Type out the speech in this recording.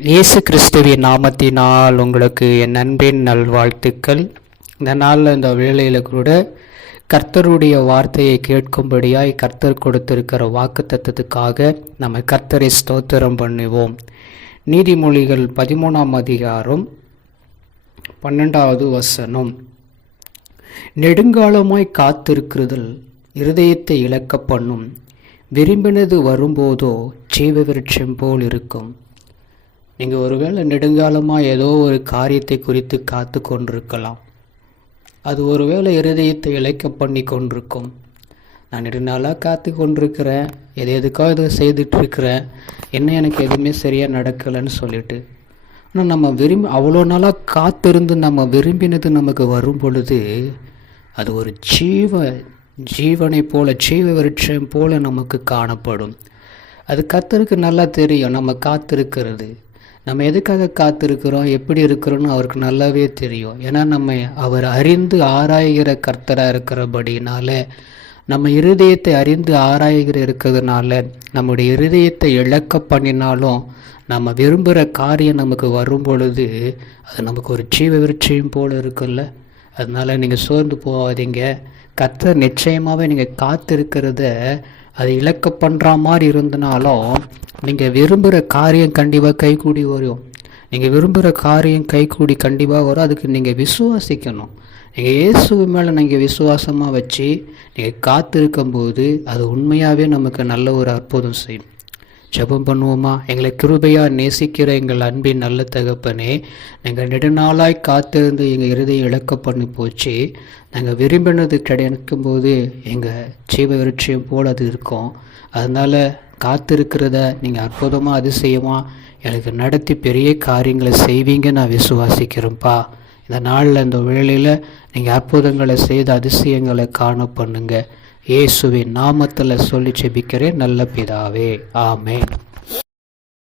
இயேசு கிறிஸ்துவின் நாமத்தினால் உங்களுக்கு என் அன்பின் நல்வாழ்த்துக்கள். இந்த நாளில் இந்த வேளையில் கூட கர்த்தருடைய வார்த்தையை கேட்கும்படியாய் கர்த்தர் கொடுத்திருக்கிற வாக்குத்தத்தத்துக்காக நம்ம கர்த்தரை ஸ்தோத்திரம் பண்ணுவோம். நீதிமொழிகள் 13ஆம் அதிகாரம் 12வது வசனம். நெடுங்காலமாய் காத்திருக்கிறதில் இருதயத்தை இழக்க பண்ணும், விரும்பினது வரும்போதோ ஜீவ விருட்சம் போல் இருக்கும். நீங்கள் ஒருவேளை நெடுங்காலமாக ஏதோ ஒரு காரியத்தை குறித்து காத்து கொண்டிருக்கலாம். அது ஒருவேளை இருதயத்தை இழைக்க பண்ணி கொண்டிருக்கும். நான் நெடுநாளாக காத்து கொண்டிருக்கிறேன், எதுக்காக செய்துட்ருக்கிறேன், என்ன எனக்கு எதுவுமே சரியாக நடக்கலைன்னு சொல்லிட்டு. ஆனால் நம்ம அவ்வளோ நாளாக காத்திருந்து நம்ம விரும்பினது நமக்கு வரும் பொழுது அது ஒரு ஜீவனை போல, ஜீவ விருட்சம் போல நமக்கு காணப்படும். அது கர்த்தருக்கு நல்லா தெரியும். நம்ம காத்திருக்கிறது, நம்ம எதுக்காக காத்திருக்கிறோம், எப்படி இருக்கிறோன்னு அவருக்கு நல்லாவே தெரியும். ஏன்னா அவர் அறிந்து ஆராய்கிற கர்த்தராக இருக்கிறபடினால, நம்ம இருதயத்தை அறிந்து இருக்கிறதுனால, நம்முடைய இருதயத்தை இழக்க பண்ணினாலும் நம்ம விரும்புகிற காரியம் நமக்கு வரும் பொழுது அது நமக்கு ஒரு ஜீவ விருட்சம் போல் இருக்குல்ல. அதனால் நீங்கள் சோர்ந்து போகாதீங்க. கர்த்தர் நிச்சயமாகவே நீங்கள் காத்திருக்கிறத அது இலக்க பண்ணுற மாதிரி இருந்தனாலும் நீங்கள் விரும்புகிற காரியம் கண்டிப்பாக கைகூடி வரும். நீங்கள் விரும்புகிற காரியம் கைகூடி கண்டிப்பாக வரும். அதுக்கு நீங்கள் விசுவாசிக்கணும். நீங்கள் இயேசு மேலே நீங்கள் விசுவாசமாக வச்சு நீங்கள் காத்திருக்கும்போது அது உண்மையாகவே நமக்கு நல்ல ஒரு அற்புதம் செய்யும். ஜெபம் பண்ணுவோமா? எங்களை கிருபையாக நேசிக்கிற எங்கள் அன்பின் நல்ல தகப்பனே, நாங்கள் நெடுநாளாய் காத்திருந்து எங்கள் இருதயம் இழக்க பண்ணி போச்சு. நாங்கள் விரும்பினது கிடைக்கும்போது எங்கள் ஜீவ விருட்சம் போல் அது இருக்கும். அதனால் காத்திருக்கிறத நீங்கள் அற்புதமாக அதிசயமாக எனக்கு நடத்தி பெரிய காரியங்களை செய்வீங்க நான் விசுவாசிக்கிறேன்ப்பா. இந்த நாளில் இந்த வேளையில் நீங்கள் அற்புதங்களை செய்த அதிசயங்களை காண பண்ணுங்க. இயேசுவின் நாமத்தில் சொல்லி ஜெபிக்கிறேன் நல்ல பிதாவே, ஆமென்.